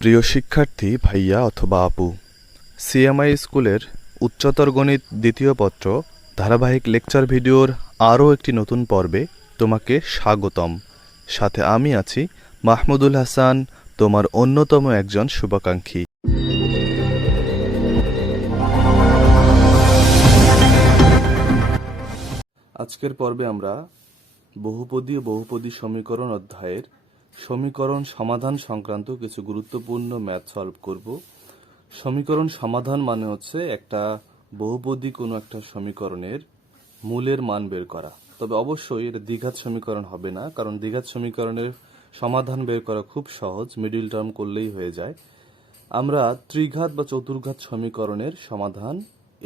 প্রিয় শিক্ষার্থী ভাইয়া অথবা আপু, সিএমআই স্কুলের উচ্চতর গণিত দ্বিতীয় পত্র ধারাবাহিক লেকচার ভিডিওর আরও একটি নতুন পর্বে তোমাকে স্বাগতম। সাথে আমি আছি মাহমুদুল হাসান, তোমার অন্যতম একজন শুভাকাঙ্ক্ষী। আজকের পর্বে আমরা বহুপদী ও বহুপদী সমীকরণ অধ্যায়ের সমীকরণ সমাধান সংক্রান্ত কিছু গুরুত্বপূর্ণ ম্যাথ সলভ করব। সমীকরণ সমাধান মানে হচ্ছে একটা বহুপদী কোনো একটা সমীকরণের মূলের মান বের করা। তবে অবশ্যই এটা দ্বিঘাত সমীকরণ হবে না, কারণ দ্বিঘাত সমীকরণের সমাধান বের করা খুব সহজ, মিডল টার্ম করলেই হয়ে যায়। আমরা ত্রিঘাত বা চতুর্ঘাত সমীকরণের সমাধান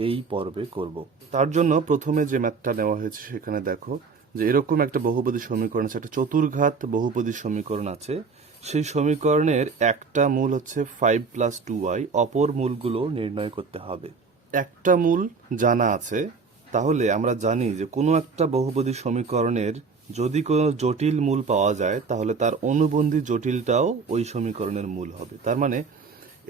এই পর্বে করব। তার জন্য প্রথমে যে ম্যাথটা নেওয়া হয়েছে সেখানে দেখো যে এরকম একটা বহুপদী সমীকরণ আছে, একটা চতুর্ঘাত বহুপদী সমীকরণ আছে। সেই সমীকরণের একটা মূল হচ্ছে 5+2y, অপর মূলগুলো নির্ণয় করতে হবে। একটা মূল জানা আছে, তাহলে আমরা জানি যে কোনো একটা বহুপদী সমীকরণের যদি কোনো জটিল মূল পাওয়া যায় তাহলে তার অনুবন্ধী জটিলটাও ওই সমীকরণের মূল হবে। তার মানে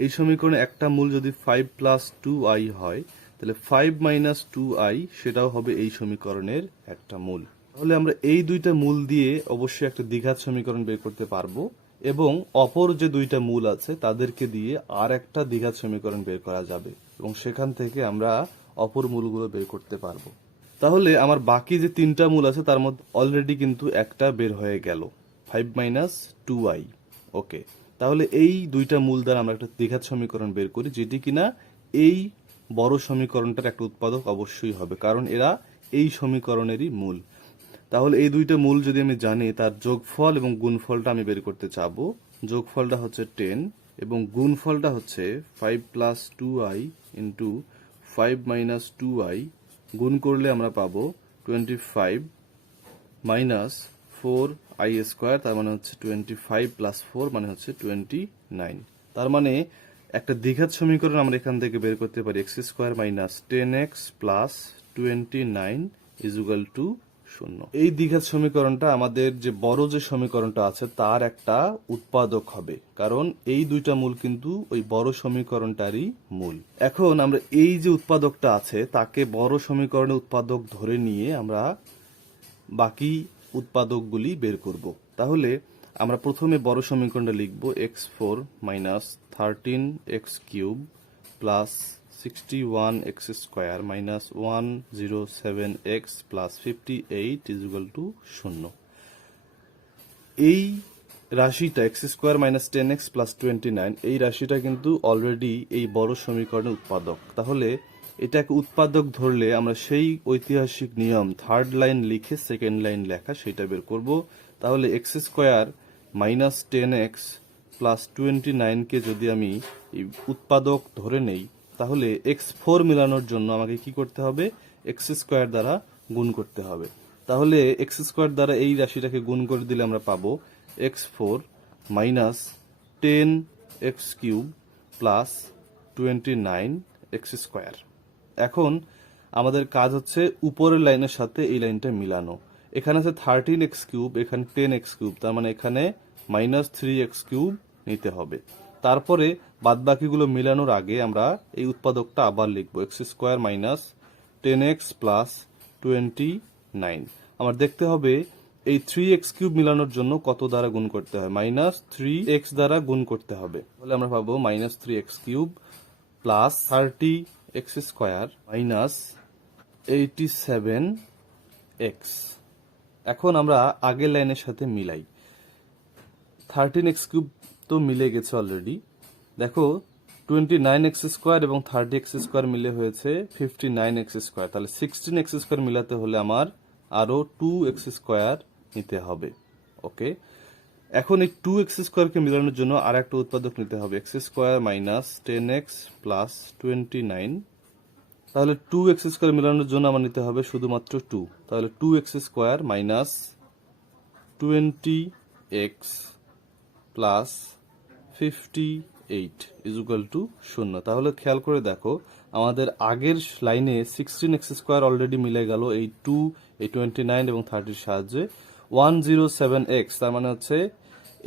এই সমীকরণে একটা মূল যদি 5+2i হয়, তাহলে 5 - 2i সেটাও হবে এই সমীকরণের একটা মূল। তাহলে আমরা এই দুইটা মূল দিয়ে অবশ্যই একটা দ্বিঘাত সমীকরণ বের করতে পারবো, এবং অপর যে দুইটা মূল আছে তাদেরকে দিয়ে আর একটা দ্বিঘাত সমীকরণ বের করা যাবে, এবং সেখান থেকে আমরা অপর মূলগুলো বের করতে পারবো। তাহলে আমার বাকি যে তিনটা মূল আছে তার মধ্যে অলরেডি কিন্তু একটা বের হয়ে গেল, 5 - 2i। ওকে, তাহলে এই দুইটা মূল দ্বারা আমরা একটা দ্বিঘাত সমীকরণ বের করি, যেটি কিনা এই বড় সমীকরণটার একটা উৎপাদক অবশ্যই হবে, কারণ এরা এই সমীকরণেরই মূল। তাহলে এই দুইটা মূল যদি আমি জানি, তার যোগফল এবং গুণফলটা আমি বের করতে চাবো। যোগফলটা হচ্ছে 10 এবং গুণফলটা হচ্ছে 5+2i ইন্টু 5 - 2i। গুণ করলে আমরা পাবো 25 - 4i², তার মানে হচ্ছে 25 + 4 মানে হচ্ছে 29। তার মানে একটা দ্বিঘাত সমীকরণ আমরা এখান থেকে বের করতে পারি x² - 10x + 29 = 0। এই দ্বিঘাত সমীকরণটা আমাদের যে বড় যে সমীকরণটা আছে তার একটা উৎপাদক হবে, কারণ এই দুইটা মূল কিন্তু ওই বড় সমীকরণটারই মূল। এখন আমরা এই যে উৎপাদকটা আছে তাকে বড় সমীকরণের উৎপাদক ধরে নিয়ে আমরা বাকি উৎপাদকগুলি বের করব। তাহলে আমরা প্রথমে বড় সমীকরণটা লিখব x4 - 13x³ + 61x² - 107x + 58 = 0। এই রাশিটা x² - 10x + 29, এই রাশিটা কিন্তু অলরেডি এই বড় সমীকরণের উৎপাদক। তাহলে এটাকে উৎপাদক ধরলে আমরা সেই ঐতিহাসিক নিয়ম থার্ড লাইন লিখে সেকেন্ড লাইন লেখা সেটা বের করব। তাহলে x² - 10x + 29 কে যদি আমি উৎপাদক ধরে নেই, তাহলে x4 মেলানোর জন্য আমাকে কি করতে হবে? x² দ্বারা গুণ করতে হবে। তাহলে x² দ্বারা এই রাশিটাকে গুণ করে দিলে আমরা পাবো x4 - 10x³ + 29x²। এখন আমাদের কাজ হচ্ছে উপরের লাইনের সাথে এই লাইনটা মিলানো। এখানে আছে 13x³, এখানে 10x³, তার মানে এখানে -3x³ নিতে হবে। তারপরে বাদবাকিগুলো মিলানোর আগে আমরা এই উৎপাদকটা আবার লিখবো x² - 10x + 29। আমার দেখতে হবে এই 3x³ মিলানোর জন্য কত দ্বারা গুণ করতে হয়? -3x দ্বারা গুণ করতে হবে। তাহলে আমরা পাবো -3x³ + 30x² - 87x। এখন আমরা আগের লাইনের সাথে মিলাই। 13x³ তো মিলে গেছে অলরেডি। দেখো 29x² এবং 30x² মিলে হয়েছে 59x²। তাহলে 16x² মিলাতে হলে আমার আরো 2x² নিতে হবে। ওকে, এখন এই 2x² কে মিলানোর জন্য আর একটা উৎপাদক নিতে হবে, x² - 10x + 29। তাহলে 2x² মিলানোর জন্য আমার নিতে হবে শুধুমাত্র 2। তাহলে 2x² - 20x + 58 = 0। তাহলে খেয়াল করে দেখো, আমাদের আগের লাইনে 16x² অলরেডি মিলে গেল এই 2, এই 29 এবং 30 সাহায্যে। 107x, তার মানে হচ্ছে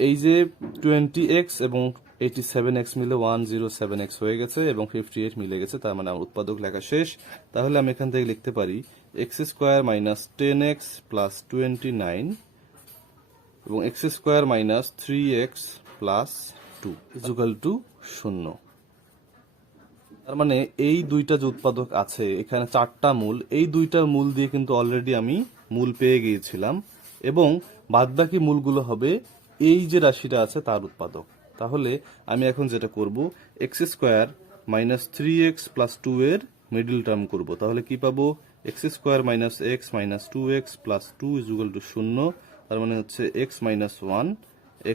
এই যে 20x এবং 87x মিলে 107x হয়ে গেছে এবং 58 মিলে গেছে, তার মানে আমার উৎপাদক লেখা শেষ। তাহলে আমি এখান থেকে লিখতে পারি x square minus 10x plus 29 এবং x square minus 3x plus 2 equal to 0। তার মানে এই দুইটা যে উৎপাদক আছে, এখানে 4টা মূল, এই দুইটার মূল দিয়ে কিন্তু অলরেডি আমি মূল পেয়ে গিয়েছিলাম এবং বাদবাকি মূলগুলো হবে এই যে রাশিটা আছে তার উৎপাদক। তাহলে আমি এখন যেটা করব, x square minus 3x plus 2 এর মিডল টার্ম করব। তাহলে কি পাবো, x square minus x minus 2x plus 2 equal to 0। তার মানে হচ্ছে x minus 1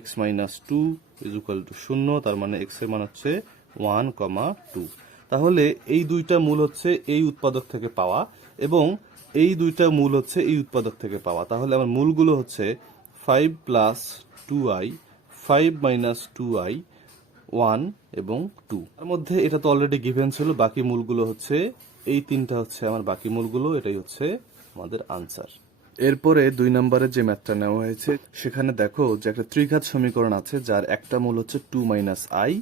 x minus 2 equal to 0। তার মানে x এর মান হচ্ছে 1,2। তাহলে এই দুইটা মূল হচ্ছে এই উৎপাদক থেকে পাওয়া এবং এই দুইটা মূল হচ্ছে এই উৎপাদক থেকে পাওয়া। তাহলে আমার মূলগুলো হচ্ছে 5 প্লাস 2i, 5 মাইনাস 2i, 1 এবং 2। তার মধ্যে এটা তো অলরেডি গিভেন ছিল, বাকি মূলগুলো হচ্ছে এই তিনটা হচ্ছে আমার বাকি মূলগুলো, এটাই হচ্ছে আমাদের আনসার। এরপরে 2 নম্বরের যে ম্যাথটা নেওয়া হয়েছে সেখানে দেখো যে একটা ত্রিঘাত সমীকরণ আছে যার একটা মূল হচ্ছে 2 মাইনাস i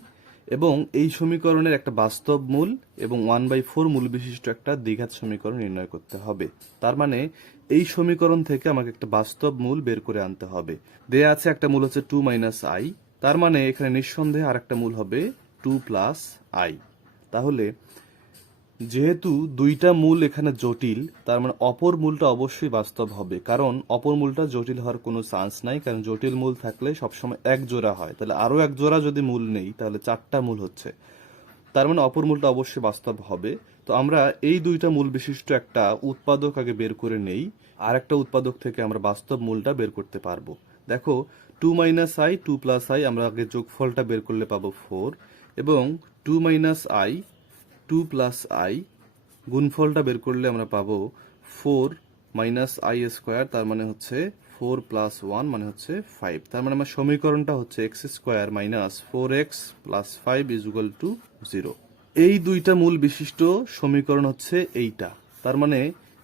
এবং এই সমীকরণের একটা বাস্তব মূল এবং 1/4 মূল বিশিষ্ট একটা দ্বিঘাত সমীকরণ নির্ণয় করতে হবে। তার মানে এই সমীকরণ থেকে আমাকে একটা বাস্তব মূল বের করে আনতে হবে। দেয়া আছে একটা মূল হচ্ছে 2 মাইনাস i, তার মানে এখানে নিঃসন্দেহে আর একটা মূল হবে 2 প্লাস i। তাহলে যেহেতু দুইটা মূল এখানে জটিল, তার মানে অপর মূলটা অবশ্যই বাস্তব হবে, কারণ অপর মূলটা জটিল হওয়ার কোনো চান্স নাই, কারণ জটিল মূল থাকলে সবসময় এক জোড়া হয়। তাহলে আরো এক জোড়া যদি মূল নেই তাহলে 4টা মূল হচ্ছে, তার মানে অপর মূলটা অবশ্যই বাস্তব হবে। তো আমরা এই দুইটা মূল বিশিষ্ট একটা উৎপাদক আগে বের করে নেই, আর একটা উৎপাদক থেকে আমরা বাস্তব মূলটা বের করতে পারবো। দেখো 2 মাইনাস i 2 প্লাস i, আমরা আগে যোগফলটা বের করলে পাবো 4 এবং 2 মাইনাস i 2 প্লাস i গুণফলটা বের করলে আমরা পাবো 4 মাইনাস i স্কোয়ার, তার মানে হচ্ছে 4 প্লাস 1 মানে হচ্ছে 5। তার মানে আমার সমীকরণটা হচ্ছে x square minus 4x plus 5 equal to 0। এই দুইটা মূল বিশিষ্ট সমীকরণ হচ্ছে এইটা, তার মানে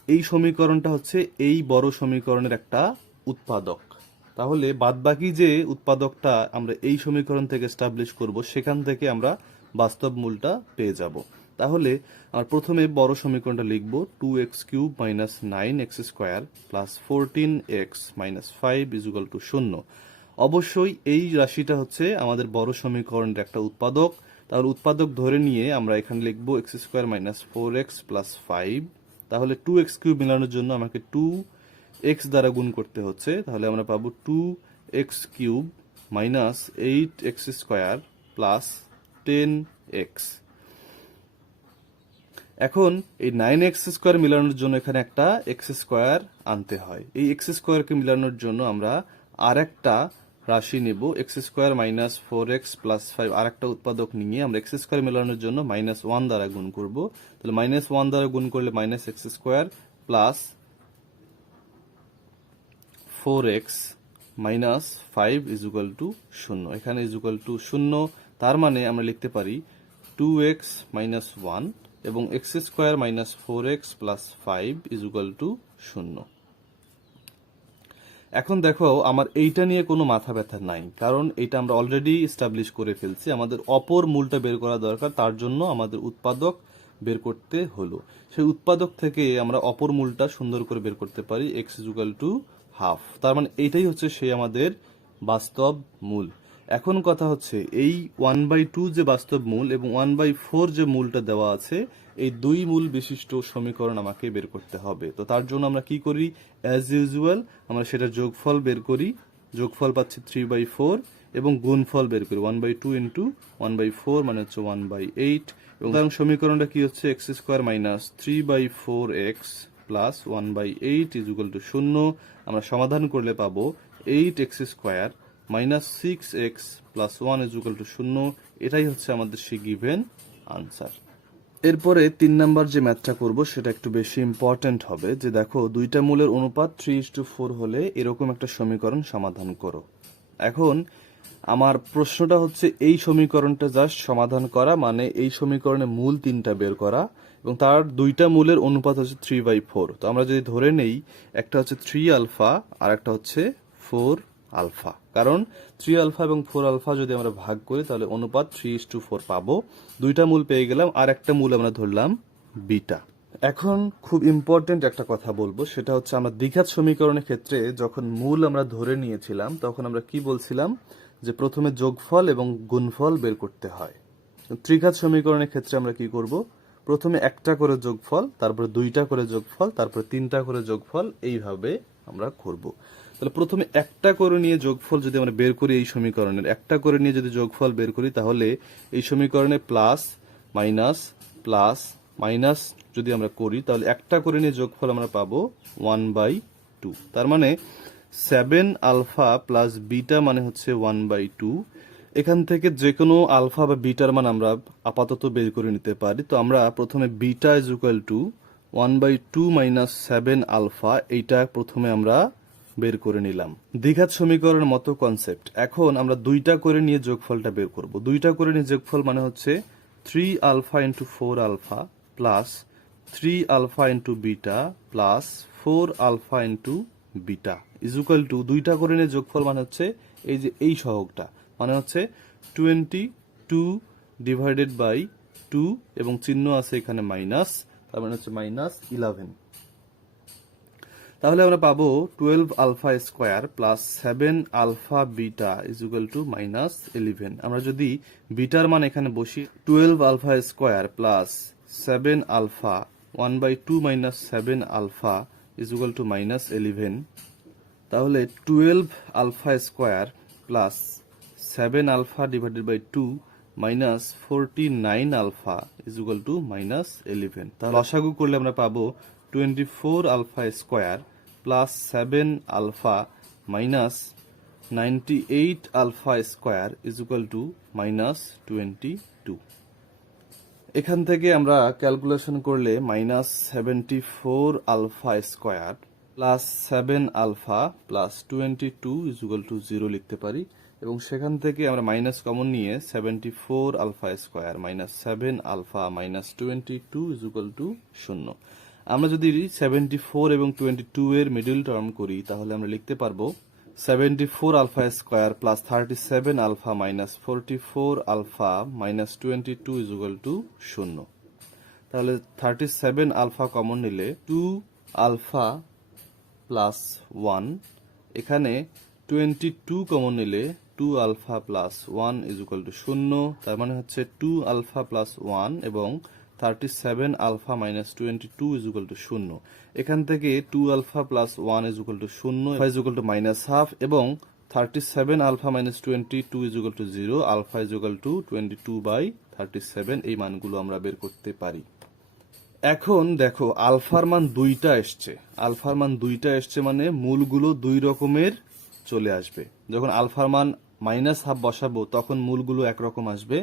এই সমীকরণটা হচ্ছে এই বড় সমীকরণের একটা উৎপাদক। তাহলে বাদবাকি যে উৎপাদকটা আমরা এই সমীকরণ থেকে এস্টাবলিশ করব সেখান থেকে আমরা বাস্তব মূলটা পেয়ে যাব। তাহলে আমরা প্রথমে বড় সমীকরণটা লিখব, 2x cube minus 9x square plus 14x minus 5 equal to 0। অবশ্যই এই রাশিটা হচ্ছে আমাদের বড় সমীকরণের একটা উৎপাদক। তাহলে উৎপাদক ধরে নিয়ে আমরা এখানে লিখব x square minus 4x plus 5। তাহলে 2x কিউব মেলানোর জন্য আমাকে 2x দ্বারা গুণ করতে হচ্ছে, তাহলে আমরা পাবো 2x cube minus 8x square plus 10x। এখন এই 9x স্কোয়ার মিলানোর জন্য এখানে একটা এক্স স্কোয়ার আনতে হয়। এই এক্স স্কোয়ারকে মিলানোর জন্য আমরা আর একটা রাশি নেব, x square minus 4x plus 5, আর একটা উৎপাদক নিয়ে আমরা এক্স স্কোয়ার মেলানোর জন্য মাইনাস 1 দ্বারা গুণ করব। তাহলে মাইনাস 1 দ্বারা গুণ করলে minus x square plus 4x minus 5 equal to 0। এখানে ইকুয়াল টু 0, তার মানে আমরা লিখতে পারি 2x মাইনাস 1 এবং x square minus 4x plus 5 equal to 0। এখন দেখো আমার এইটা নিয়ে কোনো মাথা ব্যথা নাই, কারণ এটা আমরা অলরেডি এস্টাবলিশ করে ফেলছি। আমাদের অপর মূলটা বের করা দরকার, তার জন্য আমাদের উৎপাদক বের করতে হলো। সেই উৎপাদক থেকে আমরা অপর মূলটা সুন্দর করে বের করতে পারি, x ইকুয়াল টু হাফ। তার মানে এইটাই হচ্ছে সেই আমাদের বাস্তব মূল। এখন কথা হচ্ছে এই 1/2 যে বাস্তব মূল এবং 1/4 যে মূলটা দেওয়া আছে, এই দুই মূল বিশিষ্ট সমীকরণ আমাকে বের করতে হবে। তো তার জন্য আমরা কি করি, অ্যাজ ইউজুয়াল আমরা সেটা যোগফল বের করি। যোগফল পাচ্ছি 3/4 এবং গুণফল বের করি 1/2 ইন্টু 1/4 মানে হচ্ছে 1/8 এবং তার সমীকরণটা কি হচ্ছে x square minus 3/4x plus 1/8 equal to 0। আমরা সমাধান করলে পাবো 8x square minus 6x plus 1 equal to 0। এটাই হচ্ছে আমাদের সেই গিভেন আনসার। এরপরে 3 নাম্বার যে ম্যাথটা করব সেটা একটু বেশি ইম্পর্টেন্ট হবে, যে দেখো দুইটা মূলের অনুপাত 3:4 হলে এরকম একটা সমীকরণ সমাধান করো। এখন আমার প্রশ্নটা হচ্ছে এই সমীকরণটা জাস্ট সমাধান করা, মানে এই সমীকরণে মূল 3টা বের করা এবং তার দুইটা মূলের অনুপাত হচ্ছে 3/4। তো আমরা যদি ধরে নেই একটা হচ্ছে 3 আলফা আর একটা হচ্ছে 4 আলফা, কারণ 3 আলফা এবং 4 আলফা যদি আমরা ভাগ করি তাহলে অনুপাত 3:4 পাবো। দুইটা মূল পেয়ে গেলাম, আর একটা মূল আমরা ধরলাম বিটা। এখন খুব ইম্পর্টেন্ট একটা কথা বলবো, সেটা হচ্ছে আমরা দ্বিঘাত সমীকরণের ক্ষেত্রে যখন মূল আমরা ধরে নিয়েছিলাম তখন আমরা কি বলছিলাম যে প্রথমে যোগফল এবং গুণফল বের করতে হয়। ত্রিঘাত সমীকরণের ক্ষেত্রে আমরা কি করব, প্রথমে একটা করে যোগফল, তারপরে দুইটা করে যোগফল, তারপরে তিনটা করে যোগফল, এইভাবে আমরা করব। তাহলে প্রথমে একটা করে নিয়ে যোগফল যদি আমরা বের করি, এই সমীকরণের একটা করে নিয়ে যদি যোগফল বের করি তাহলে এই সমীকরণে প্লাস মাইনাস যদি আমরা করি তাহলে একটা করে নিয়ে যোগফল আমরা পাবো 1/2। তার মানে 7 আলফা প্লাস বিটা মানে হচ্ছে 1/2। এখান থেকে যে কোনো আলফা বা বিটার মান আমরা আপাতত বের করে নিতে পারি। তো আমরা প্রথমে beta is equal to 1/2 minus 7 alpha, এইটা প্রথমে আমরা বের করে নিলাম। দ্বিঘাত সমীকরণের মতো কনসেপ্ট। এখন আমরা দুইটা করে নিয়ে যোগফলটা বের করব। দুইটা করে নিয়ে যোগফল মানে হচ্ছে 3 alpha into 4 alpha plus 3 alpha into beta plus 4 alpha into beta is equal to দুইটা করে নিয়ে যোগফল মানে হচ্ছে এই যে এই সহগটা মানে হচ্ছে 22 ডিভাইডেড বাই 2 এবং চিহ্ন আছে এখানে মাইনাস, তার মানে হচ্ছে -11। তাহলে আমরা পাবো 12 alpha square plus 7 alpha beta is equal to -11। আমরা যদি বিটার মান এখানে বসি 12 alpha square plus 7 alpha 1/2 minus 7 alpha is equal to -11, তাহলে 12 alpha square plus 7 alpha divided by 2 minus 49 alpha is equal to -11। তাহলে লসাগু করলে আমরা পাবো 24 alpha square plus 7 alpha minus 98 alpha square is equal to -22। এখান থেকে আমরা ক্যালকুলেশন করলে -74 alpha square plus 7 alpha plus 22 is equal to 0 লিখতে পারি, এবং সেখান থেকে আমরা মাইনাস কমন নিয়ে 74 alpha square minus 7 alpha minus 22 is equal to 0। আমরা যদি 74 এবং 22 এর মিডল টার্ম করি তাহলে আমরা লিখতে পারবো 74 alpha square plus 37 alpha minus 44 alpha minus 22 is equal to 0। তাহলে 37 আলফা কমন নিলে 2 আলফা প্লাস 1, এখানে 22 কমন নিলে 2 alpha plus 1 is equal to 0। তার মানে হচ্ছে 2 আলফা প্লাস 1 এবং 37 alpha minus 22 is equal to 0। এখান থেকে 2 alpha plus 1 is equal to 0, is equal to -1/2 এবং 37 alpha minus 22 is equal to 0, alpha is equal to 22/37। এই মানগুলো আমরা বের করতে পারি। এখন দেখো আলফার মান দুইটা এসছে মানে মূলগুলো দুই রকমের চলে আসবে। যখন আলফার মান -1/2 বসাবো তখন মূলগুলো একরকম আসবে,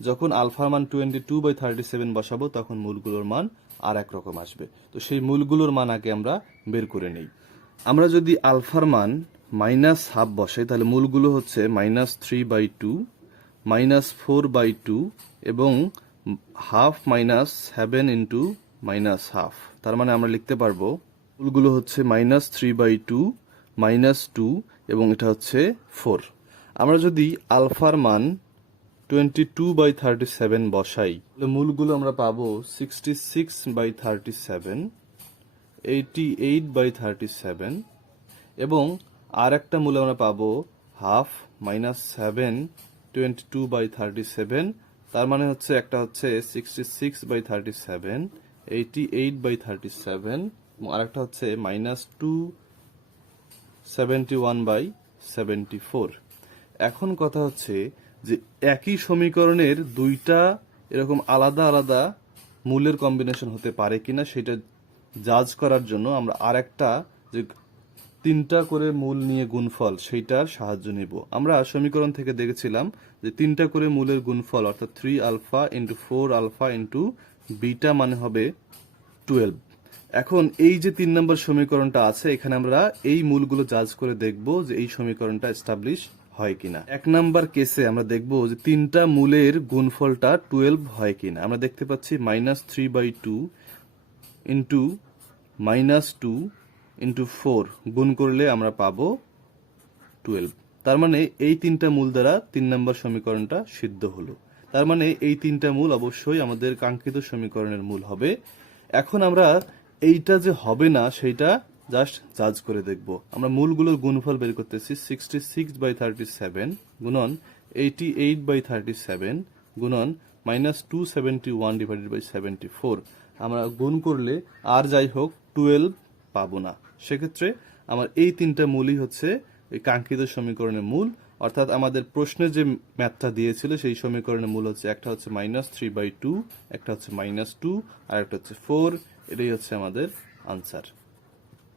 যখন আলফার মান 22/37 বসাবো তখন মূলগুলোর মান আর একরকম আসবে। তো সেই মূলগুলোর মান আগে আমরা বের করে নেই। আমরা যদি আলফার মান -1/2 বসাই তাহলে মূলগুলো হচ্ছে -3/2 -4/2 এবং হাফ মাইনাস 7 ইন্টু -1/2। তার মানে আমরা লিখতে পারবো মূলগুলো হচ্ছে -3/2 -2 এবং এটা হচ্ছে 4। আমরা যদি আলফার মান 22/37 বসাই তাহলে মূলগুলো আমরা পাবো 66/37, 88/37 এবং আর একটা মূল আমরা পাবো হাফ -7 22/37। তার মানে হচ্ছে একটা হচ্ছে 66/37, 88/37 এবং আরেকটা হচ্ছে -2 71/74। এখন কথা হচ্ছে যে একই সমীকরণের দুইটা এরকম আলাদা আলাদা মূলের কম্বিনেশন হতে পারে কিনা সেটা জাজ করার জন্য আমরা আরেকটা যে তিনটা করে মূল নিয়ে গুণফল সেইটার সাহায্য নিব। আমরা সমীকরণ থেকে দেখেছিলাম যে তিনটা করে মূলের গুণফল অর্থাৎ 3 alpha into 4 alpha into beta মানে হবে 12। এখন এই যে 3 নম্বর সমীকরণটা আছে এখানে আমরা এই মূলগুলো জাজ করে দেখব যে এই সমীকরণটা এস্টাবলিশ হয় কিনা। 1 নাম্বার কেসে আমরা দেখব যে তিনটা মূলের গুণফলটা 12 হয় কিনা। আমরা দেখতে পাচ্ছি -3/2 ইন্টু -2 ইন্টু 4 গুণ করলে আমরা পাবো 12। তার মানে এই তিনটা মূল দ্বারা 3 নম্বর সমীকরণটা সিদ্ধ হলো। তার মানে এই তিনটা মূল অবশ্যই আমাদের কাঙ্ক্ষিত সমীকরণের মূল হবে। এখন আমরা এইটা যে হবে না সেইটা জাস্ট জাজ করে দেখব। আমরা মূলগুলোর গুণফল বের করতেছি 66/37 গুণন 88/37 গুণন -271/74। আমরা গুণ করলে আর যাই হোক 12 পাবো না। সেক্ষেত্রে আমার এই তিনটা মূলই হচ্ছে এই কাঙ্ক্ষিত সমীকরণের মূল। অর্থাৎ আমাদের প্রশ্নে যে ম্যাথটা দিয়েছিল সেই সমীকরণের মূল হচ্ছে একটা হচ্ছে -3/2, একটা হচ্ছে -2 আর একটা হচ্ছে 4। এটাই হচ্ছে আমাদের আনসার।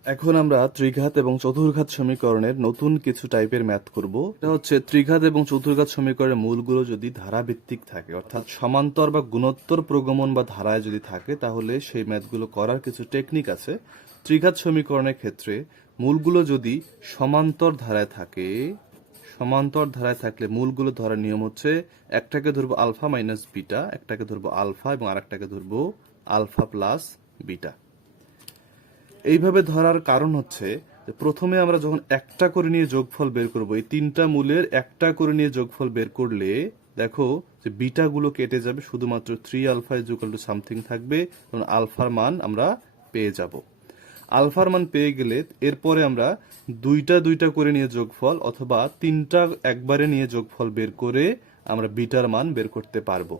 এখন আমরা ত্রিঘাত এবং চতুর্ঘাত সমীকরণের নতুন কিছু টাইপের ম্যাথ করব। এটা হচ্ছে ত্রিঘাত এবং চতুর্ঘাত সমীকরণের মূলগুলো যদি ধারাভিত্তিক থাকে, অর্থাৎ সমান্তর বা গুণোত্তর প্রগমন বা ধারায় যদি থাকে, তাহলে সেই ম্যাথগুলো করার কিছু টেকনিক আছে। ত্রিঘাত সমীকরণের ক্ষেত্রে মূলগুলো যদি সমান্তর ধারায় থাকে, সমান্তর ধারায় থাকলে মূলগুলো ধরার নিয়ম হচ্ছে একটাকে ধরবো আলফা মাইনাস বিটা, একটাকে ধরবো আলফা এবং আরেকটাকে ধরবো আলফা প্লাস বিটা। এইভাবে ধরার কারণ হচ্ছে যে প্রথমে আমরা যখন একটা করে নিয়ে যোগফল বের করব, এই তিনটা মূলের একটা করে নিয়ে যোগফল বের করলে দেখো যে বিটাগুলো কেটে যাবে, শুধুমাত্র 3 alpha is equal to something থাকবে, তখন আলফার মান আমরা পেয়ে যাব। আলফার মান পেয়ে গেলে এরপরে আমরা দুইটা করে নিয়ে যোগফল অথবা তিনটা একবারে নিয়ে যোগফল বের করে আমরা বিটার মান বের করতে পারবো।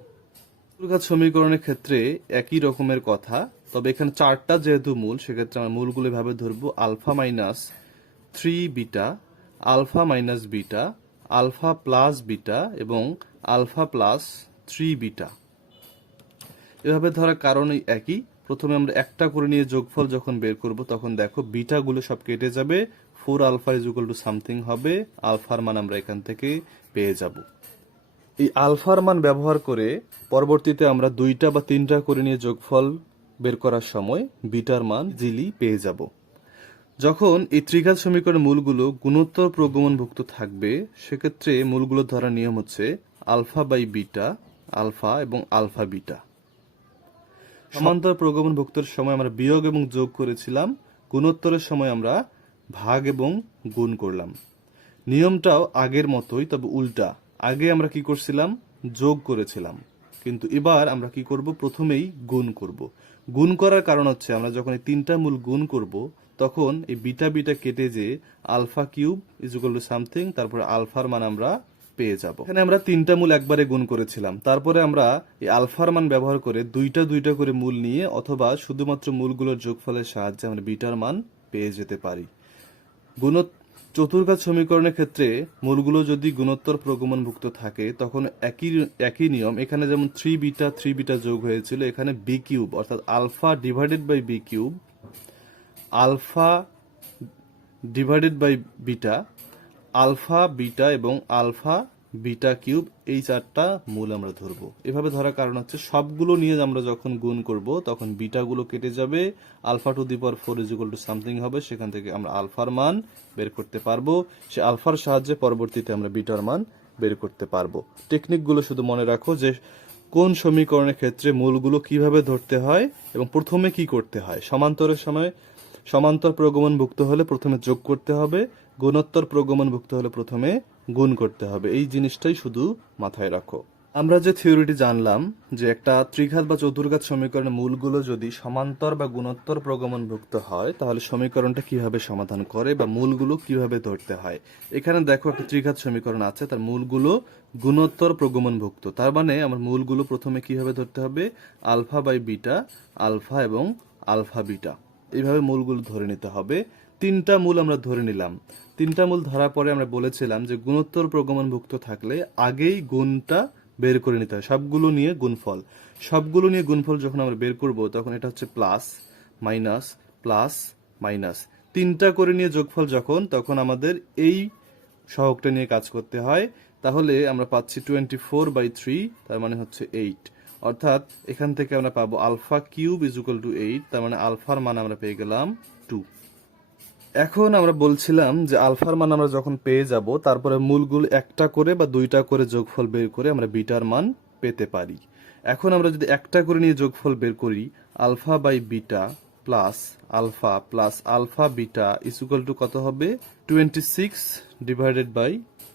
চতুর্ঘাত সমীকরণের ক্ষেত্রে একই রকমের কথা, তবে এখানে চারটা যেহেতু মূল, সেক্ষেত্রে আমরা মূলগুলো এভাবে ধরবো alpha minus 3 beta, alpha minus beta, alpha plus beta এবং আলফা প্লাস 3 বিটা। এভাবে ধরার কারণ একই। প্রথমে আমরা একটা করে নিয়ে যোগফল যখন বের করব তখন দেখো বিটাগুলো সব কেটে যাবে, 4 alpha is equal to something হবে, আলফার মান আমরা এখান থেকে পেয়ে যাব। এই আলফার মান ব্যবহার করে পরবর্তীতে আমরা দুইটা বা তিনটা করে নিয়ে যোগফল বের করার সময় বিটার মান ইজিলি পেয়ে যাব। যখন এই ত্রিঘাত সমীকরণের মূলগুলো গুণোত্তর প্রগমনভুক্ত থাকবে, সেক্ষেত্রে মূলগুলো ধরার নিয়ম হচ্ছে আলফা বাই বিটা, আলফা এবং আলফা বিটা। সমান্তর প্রগমনভুক্তর সময় আমরা বিয়োগ এবং যোগ করেছিলাম, গুণোত্তরের সময় আমরা ভাগ এবং গুণ করলাম। নিয়মটাও আগের মতোই, তবে উল্টা। আগে আমরা কি করছিলাম? যোগ করেছিলাম, কিন্তু এবার আমরা কি করব? প্রথমেই গুণ করব। গুণ করার কারণ হচ্ছে আমরা যখন এই তিনটা মূল গুণ করব তখন এই বিটা বিটা কেটে যে alpha cube is equal to something, তারপরে আলফার মান আমরা পেয়ে যাব। এখানে আমরা তিনটা মূল একবারে গুণ করেছিলাম, তারপরে আমরা এই আলফার মান ব্যবহার করে দুইটা করে মূল নিয়ে অথবা শুধুমাত্র মূলগুলোর যোগফলের সাহায্যে আমরা বিটার মান পেয়ে যেতে পারি। চতুর্ঘাত সমীকরণের ক্ষেত্রে মূলগুলো যদি গুণোত্তর প্রগমনভুক্ত থাকে তখন একই নিয়ম। এখানে যেমন 3 বিটা যোগ হয়েছিল, এখানে বি কিউব অর্থাৎ alpha divided by b cube, alpha divided by beta, alpha beta এবং আলফা বিটা কিউব, এই চারটা মূল আমরা ধরবো। এভাবে ধরার কারণ হচ্ছে সবগুলো নিয়ে আমরা যখন গুণ করব তখন বিটাগুলো কেটে যাবে, alpha to the power 4 is equal to something হবে, সেখান থেকে আমরা আলফার মান বের করতে পারবো। সে আলফার সাহায্যে পরবর্তীতে আমরা বিটার মান বের করতে পারবো। টেকনিকগুলো শুধু মনে রাখো যে কোন সমীকরণের ক্ষেত্রে মূলগুলো কিভাবে ধরতে হয় এবং প্রথমে কি করতে হয়। সমান্তরের সময় সমান্তর প্রগমনভুক্ত হলে প্রথমে যোগ করতে হবে, গুণোত্তর প্রগমনভুক্ত হলে প্রথমে গুণ করতে হবে। এই জিনিসটাই শুধু মাথায় রাখো। আমরা যে থিওরিটি জানলাম যে একটা ত্রিঘাত বা চতুর্ঘাত সমীকরণের মূলগুলো যদি সমান্তর বা গুণোত্তর প্রগমনভুক্ত হয় তাহলে সমীকরণটা কিভাবে সমাধান করে বা মূলগুলো কিভাবে ধরতে হয়। এখানে দেখো একটা ত্রিঘাত সমীকরণ আছে, তার মূলগুলো গুণোত্তর প্রগমনভুক্ত। তার মানে আমার মূলগুলো প্রথমে কিভাবে ধরতে হবে? আলফা বাই বিটা, আলফা এবং আলফা বিটা, এইভাবে মূলগুলো ধরে নিতে হবে। তিনটা মূল আমরা ধরে নিলাম। তিনটা মূল ধরার পরে আমরা বলেছিলাম যে গুণোত্তর প্রগমনভুক্ত থাকলে আগেই গুণটা বের করে নিতে হয়, সবগুলো নিয়ে গুণফল যখন আমরা বের করব তখন এটা হচ্ছে প্লাস মাইনাস প্লাস মাইনাস। তিনটা করে নিয়ে যোগফল তখন আমাদের এই সহগটা নিয়ে কাজ করতে হয়। তাহলে আমরা পাচ্ছি 24/3, তার মানে হচ্ছে 8। অর্থাৎ এখান থেকে আমরা পাবো alpha cube is equal to 8, তার মানে আলফার মান আমরা পেয়ে গেলাম 2। এখন আমরা বলছিলাম যে আলফার মান আমরা যখন পেয়ে যাব তারপরে মূলগুলো একটা করে বা দুইটা করে যোগফল বের করে আমরা বিটার মান পেতে পারি। এখন আমরা যদি একটা করে নিয়ে যোগফল বের করি, alpha by beta plus alpha beta is equal to কত হবে? 26 ডিভাইডেড বাই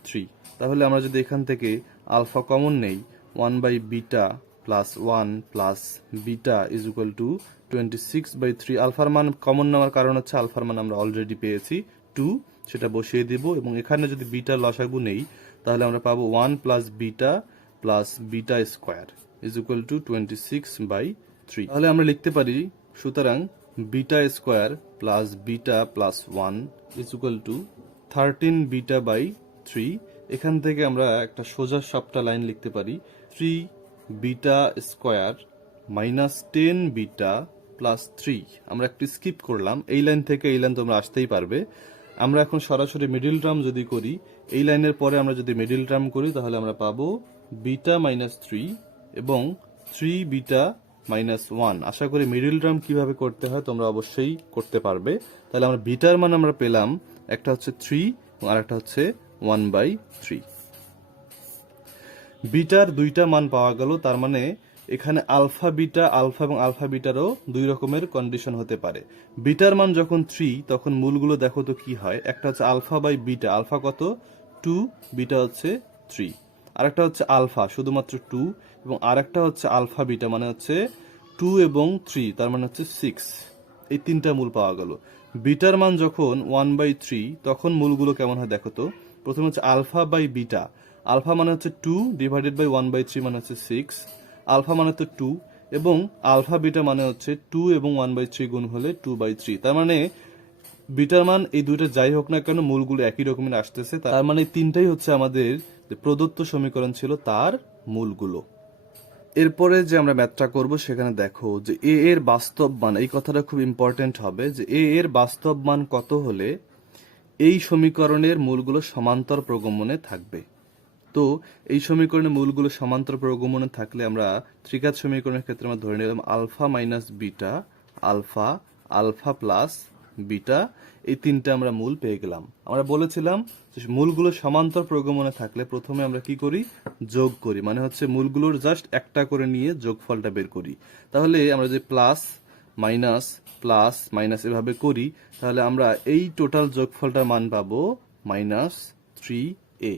3। তাহলে আমরা যদি এখান থেকে আলফা কমন নেই, 1 by beta plus 1 plus beta is equal to 26/3। আলফার মান কমন নেওয়ার কারণ হচ্ছে আলফার মান আমরা অলরেডি পেয়েছি 2, সেটা বসিয়ে দিব এবং এখানে যদি বিটা লসাগু নেই তাহলে আমরা পাবো 1 plus beta square is equal to 26/3। তাহলে আমরা লিখতে পারি সুতরাং beta square plus beta plus 1 is equal to 13 beta by 3। এখান থেকে আমরা একটা সোজা সাপটা লাইন লিখতে পারি 3 beta square minus 10 beta plus 3। আমরা একটু স্কিপ করলাম, এই লাইন থেকে এই লাইন তোমরা আসতেই পারবে। আমরা এখন সরাসরি মিডিল টার্ম যদি করি, এই লাইনের পরে আমরা যদি মিডিল টার্ম করি তাহলে আমরা পাবো বিটা মাইনাস 3 এবং 3 বিটা মাইনাস 1। আশা করি মিডিল টার্ম কিভাবে করতে হয় তোমরা অবশ্যই করতে পারবে। তাহলে আমরা বিটার মান আমরা পেলাম, একটা হচ্ছে 3 এবং আরেকটা হচ্ছে 1/3। বিটার দুইটা মান পাওয়া গেল, তার মানে এখানে আলফা এবং আলফা বিটারও দুই রকমের কন্ডিশন হতে পারে। বিটার মান যখন 3 তখন মূলগুলো দেখো তো কি হয়, একটা হচ্ছে আলফা বাই বিটা, আলফা কত 2, বিটা হচ্ছে 3। আরেকটা হচ্ছে আলফা শুধুমাত্র 2 এবং আরেকটা হচ্ছে আলফা বিটা মানে হচ্ছে 2 এবং 3, তার মানে হচ্ছে 6। এই তিনটা মূল পাওয়া গেল। বিটার মান যখন 1/3 তখন মূলগুলো কেমন হয় দেখো তো। প্রথমে হচ্ছে আলফা বাই বিটা, আলফা মানে হচ্ছে 2 ডিভাইডেড বাই 1/3 মানে হচ্ছে 6, আলফা মানে তো 2 এবং আলফা বিটা মানে হচ্ছে 2 এবং 1/3 গুণ হলে 2/3। তার মানে বিটার মান এই দুইটা যাই হোক না কেন মূলগুলো একই রকমের আসতেছে, তার মানে তিনটাই হচ্ছে আমাদের যে প্রদত্ত সমীকরণ ছিল তার মূলগুলো। এরপরে যে আমরা ম্যাথটা করব সেখানে দেখো যে এ এর বাস্তব মান, এই কথাটা খুব ইম্পর্টেন্ট হবে যে এ এর বাস্তব মান কত হলে এই সমীকরণের মূলগুলো সমান্তর প্রগমনে থাকবে। তো এই সমীকরণের মূলগুলো সমান্তর প্রগমনে থাকলে আমরা ত্রিঘাত সমীকরণের ক্ষেত্রে আমরা ধরে নিলাম alpha minus beta, alpha, alpha plus beta, এই তিনটা আমরা মূল পেয়ে গেলাম। আমরা বলেছিলাম যে মূলগুলো সমান্তর প্রগমনে থাকলে প্রথমে আমরা কি করি, যোগ করি, মানে হচ্ছে মূলগুলোর জাস্ট একটা করে নিয়ে যোগফলটা বের করি। তাহলে আমরা যে প্লাস মাইনাস এভাবে করি তাহলে আমরা এই টোটাল যোগফলটার মান পাবো -3a।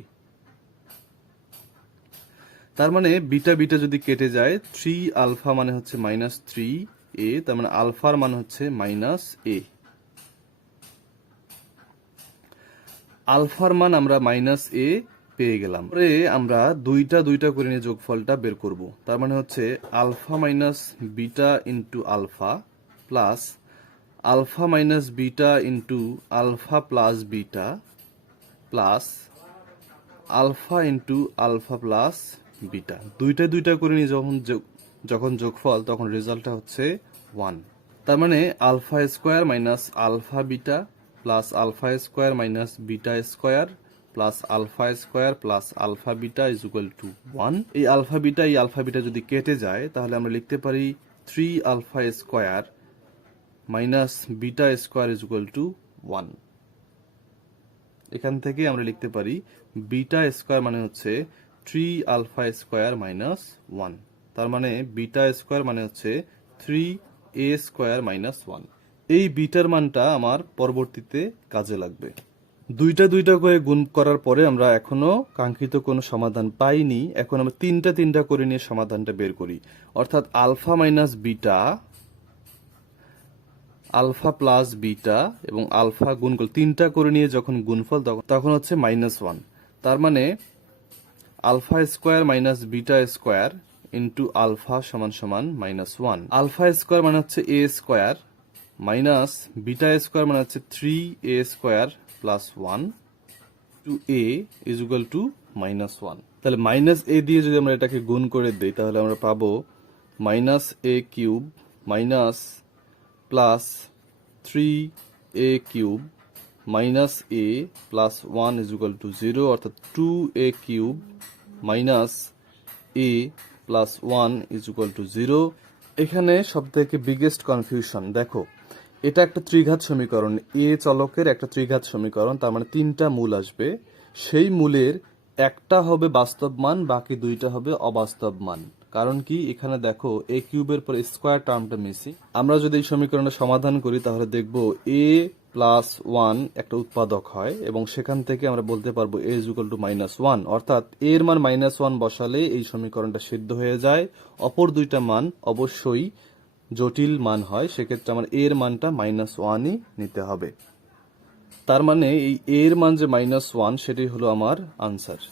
তার মানে বিটা বিটা যদি কেটে যায় 3 আলফা মানে হচ্ছে -3a, তার মানে আলফার মান হচ্ছে -a। আলফার মান আমরা -a পেয়ে গেলাম। পরে আমরা দুইটা করে নিয়ে যোগফলটা বের করব। তার মানে হচ্ছে alpha minus beta into alpha plus alpha minus beta into alpha plus beta plus alpha into alpha plus beta. দুইটা করে নিয়ে যখন যোগফল তখন রেজাল্টটা হচ্ছে 1। তার মানে alpha square minus alpha beta plus alpha square minus beta square plus alpha square plus alpha beta is equal to 1। এই আলফা বিটা যদি কেটে যায় তাহলে আমরা লিখতে পারি 3 alpha square minus beta square is equal to 1। এখান থেকে আমরা লিখতে পারি বিটা স্কোয়ার মানে হচ্ছে 3 আলফা স্কোয়ার মাইনাস 1। তার মানে বিটা স্কোয়ার মানে হচ্ছে 3a স্কোয়ার মাইনাস 1। এই বিটার মানটা আমার পরবর্তীতে কাজে লাগবে। দুইটা করে গুণ করার পরে আমরা এখনো কাঙ্ক্ষিত কোনো সমাধান পাইনি। এখন আমরা তিনটা করে নিয়ে সমাধানটা বের করি, অর্থাৎ alpha minus beta, alpha plus beta এবং আলফা গুণফল তিনটা করে নিয়ে যখন গুণফল তখন হচ্ছে -1। তার মানে alpha square minus beta square into alpha সমান সমান -1। আলফা স্কোয়ার মানে হচ্ছে a square minus beta square মানে হচ্ছে 3a square plus 1 two a is equal to -1। তাহলে -a দিয়ে যদি আমরা এটাকে গুণ করে দিই তাহলে আমরা পাবো -a cube minus plus 3a cube minus a plus 1 is equal to 0, অর্থাৎ 2a cube minus a plus 1 is equal to 0। এখানে সব থেকে বিগেস্ট কনফিউশন দেখো, এটা একটা ত্রিঘাত সমীকরণ, এ চলকের একটা ত্রিঘাত সমীকরণ, তার মানে তিনটা মূল আসবে, সেই মূলের একটা হবে বাস্তব মান, বাকি দুইটা হবে অবাস্তব মান। কারণ কি, এখানে দেখো এ কিউবের পর স্কোয়ার টার্মটা মিসিং। আমরা যদি এই সমীকরণের সমাধান করি তাহলে দেখব এ প্লাস 1 একটা উৎপাদক হয় এবং সেখান থেকে আমরা বলতে পারবো a ইজ ইকুয়াল টু -1, অর্থাৎ a এর মান -1 বসালে এই সমীকরণটা সিদ্ধ হয়ে যায়। অপর দুইটা মান অবশ্যই জটিল মান হয়, সেক্ষেত্রে আমার a এর মানটা -1ই নিতে হবে। তার মানে এই a এর মান যে -1 সেটাই হলো আমার আনসার।